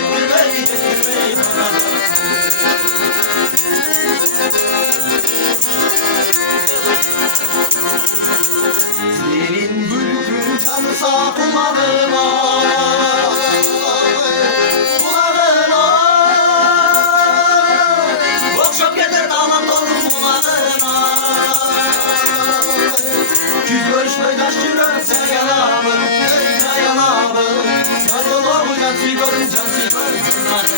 getirmeyi bana. Senin bülbül canı sağ kulağıma, kulağıma. Okşap getir damat oğlum kulağına. Küz görüşmeyi taş kürüm sayalamı, sayalamı. Sarıl oğlu can sigorun kulağına.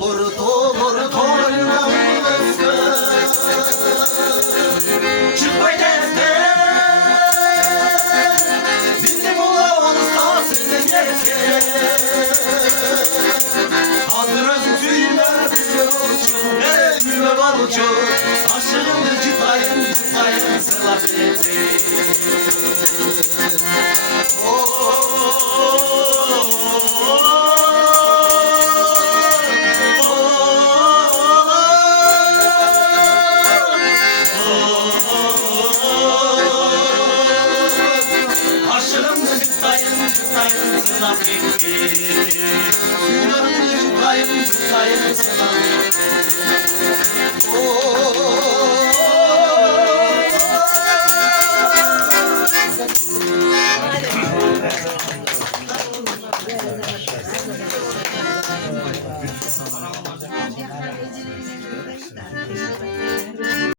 Olur olur toynağımız çıkmayı tezde bizim oğlanız tahsinde geçer. Adınız tüyler büyüme balıkçı aşığımdır çıtayın çıtayın sılafeti. Oh